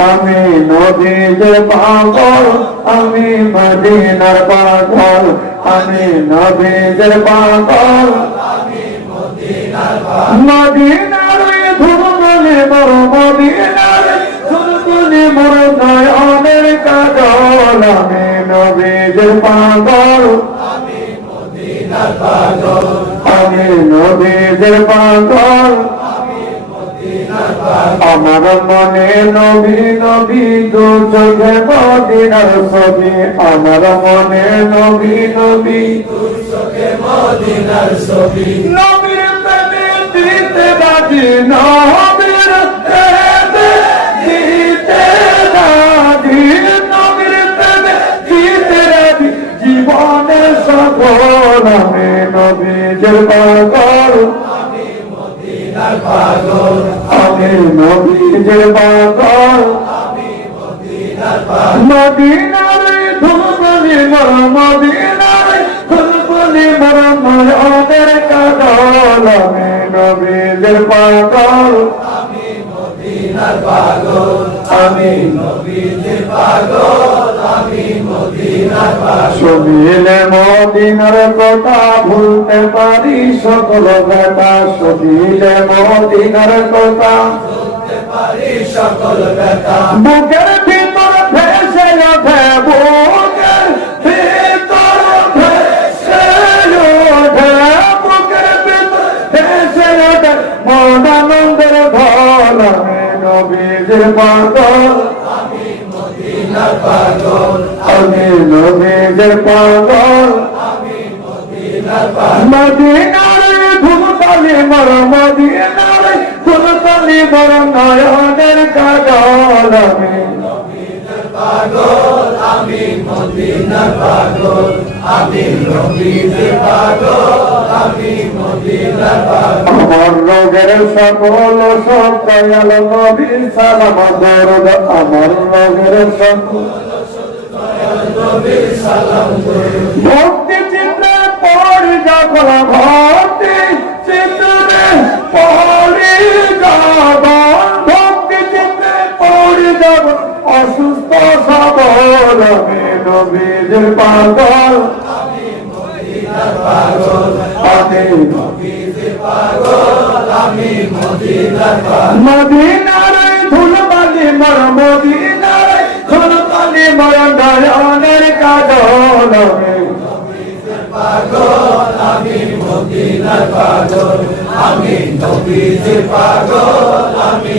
আমি নবীর পাগল আমি মদিনার পাগল আমি নবীর পাগল মদিনার ধুমনে বড় মদিনার ধুমনে বড় নয়নের কাজল আমি নবীর পাগল আমি নবীর পাগল আমার মনে নবী নবী দু চোখে মদিনার ছবি আমার মনে নবী নবী দু চোখে মদিনার ছবি নবীর প্রেমে দিতে রাজি নবীর প্রেমে দিতে রাজি নবীর প্রেমে দিতে রাজি জীবনে সকল আমি নবীর পাগল আমি নবীর পাগল মদিনার ধুমনি মর মদিনার ধুমনি মর নয়নের কাজল আমি নবীর পাগল আমি নবীর পাগল আমি মদিনার পাগল শুনিলে মদিনার কথা ভুলতে পারি সকল ব্যথা শুনিলে মদিনার কথা ভুলতে পারি সকল ব্যথা বুকের ভিতর ভেসে ওঠে বুকের ভিতর ভেসে ওঠে বুকের ভিতর ভেসে ওঠে মন আনন্দের ঢল আমি নবীর পাগল আমি মদিনার পাগল আমি নবীর পাগল আমি মদিনার পাগল মদিনার ধুমতালি মর মদিনার ধুমতালি মর নয়নের কাজল আমি নবীর পাগল আমি মদিনার পাগল আমি নবীর পাগল আমি মদিনার পাগল আমার রোগের সকল সব দয়াল নবীর সালাম দরদ আমার রোগের সকল দয়াল নবীর সালাম দরদ ভক্তি চিত্রে পড়ি যখন ভক্তি চিত্রে পড়ি যখন ভক্তি চিত্রে পড়ি যখন অসুস্থ সবল আমি নবীর পাগল আমি মদিনার পাগল আমি নবীর পাগল আমি মদিনার পাগল মদিনার ধুলবালি মর মদিনার ধুলবালি মর নয়নের কাজল আমি নবীর পাগল আমি মদিনার পাগল আমি নবীর পাগল আমি